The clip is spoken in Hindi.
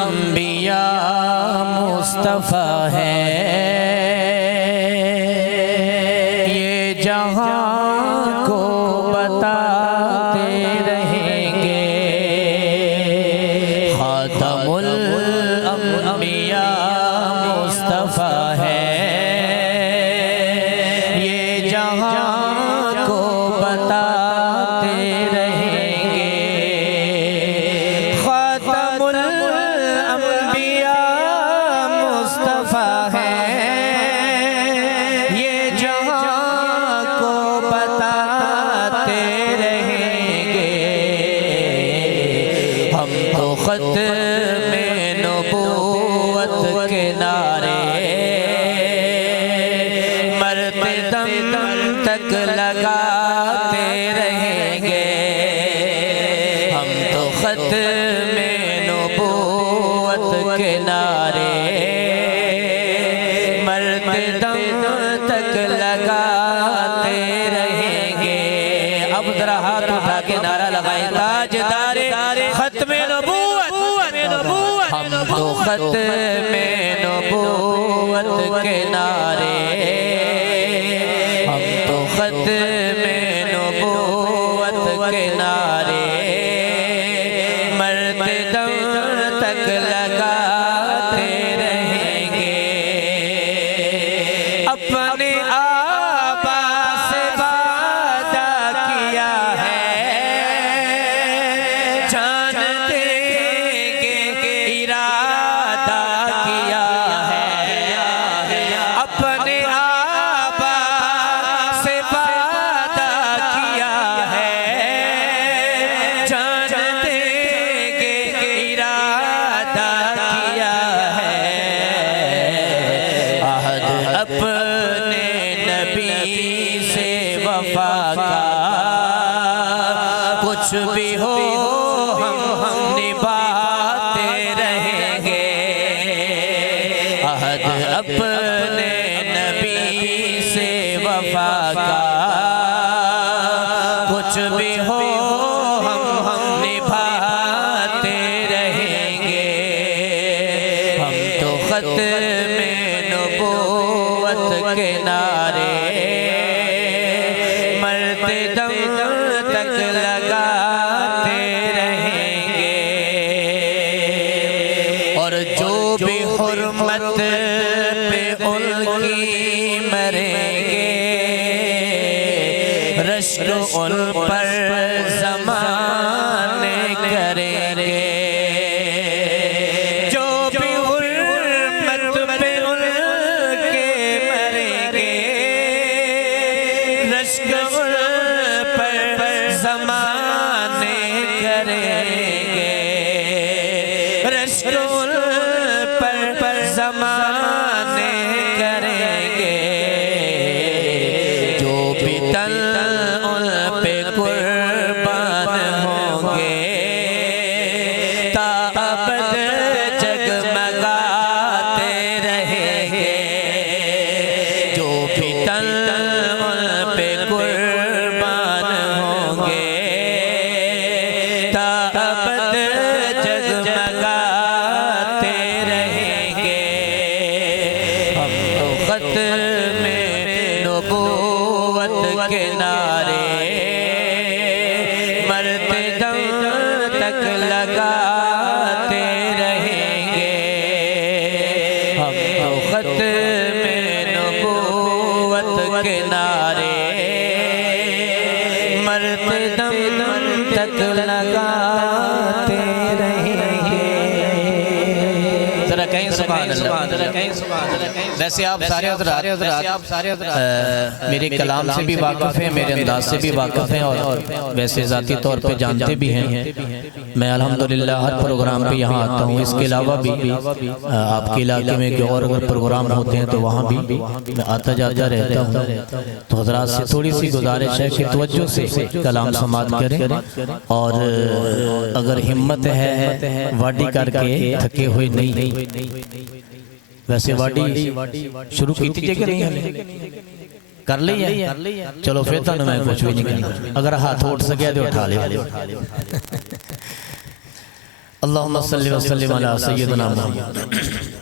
अम्बिया मुस्तफ़ा है, ये जहां को बताते रहेंगे। खातमुल अम्बिया मुस्तफ़ा है, ये जहां को बताते रहेंगे। खातमुल अम्बिया मुस्तफ़ा है, ये जहां को बताते रहेंगे। हम तो खत में नबूवत के नारे मरते दम तक लगाते रहेंगे। हम तो खत में नबूवत के नारे मरते दम तक लगाते रहेंगे। अब जरा हाथ उठा के नारा लगाए, ताजदारे खत्मे नबूवत। हम तो खत में नबूवत के नारे, हम तो खत में नबूवत के नारे मरते दम तक लगाते रहेंगे। अपने आबा से वादा किया है, जान देंगे इरादा किया है। अपने आबा से वादा किया है, जान देंगे इरादा किया है। आहद अपने नबी से वफा का, कुछ भी हो हम निभाते रहेंगे। आहद अपने नबी से वफा का, कुछ भी हो हम निभाते रहेंगे। हम तो खत में नबूवत के नारे मरते दम तक लगाते रहेंगे। और जो भी हुर्मत पे उनकी मरेंगे, रश्क उन पर ज़माने करेंगे। जो भी हुर्मत पे उनके मरेंगे, रश्क उन पर ज़माने करेंगे। रश्क उन पर ज़माने करेंगे। जो भी तन उन पे कुर्बान होंगे, ताअबद जगमगाते रहेंगे। जो भी तन उन पे कुर्बान होंगे, ताअबद जगमगाते रहेंगे। हम तो खत में नबूवत के नारे मरते दम तक लगाते रहेंगे। हम तो खत में नबूवत के नारे मरते दम तक लगाते रहेंगे। जरा कहीं सुभान अल्लाह, जरा कहीं सुभान अल्लाह। वैसे आप सारे मेरे कलाम से भी वाकिफ़ हैं, मेरे अंदाज से भी वाकिफ़ हैं, और वैसे ज़ाती तौर पे जानते भी हैं। मैं अल्हम्दुलिल्लाह हर प्रोग्राम पे यहाँ आता हूँ। इसके अलावा भी आपके इलाके में और अगर प्रोग्राम होते हैं तो वहाँ भी मैं आता जाता रहता हूँ। तो हज़रात से थोड़ी सी गुजारिश है कि तवज्जो से कलाम समात करें, और अगर हिम्मत है वाडी करके थके हुए नहीं। वैसे वाडी शुरू की थी कि नहीं कर ली है? चलो फिर तो मैं कुछ भी नहीं कहना। अगर हाथ उठ सके तो उठा ले। अल्लाहुम्मा सल्लि व सल्लिम अला सय्यिदिना मुहम्मद।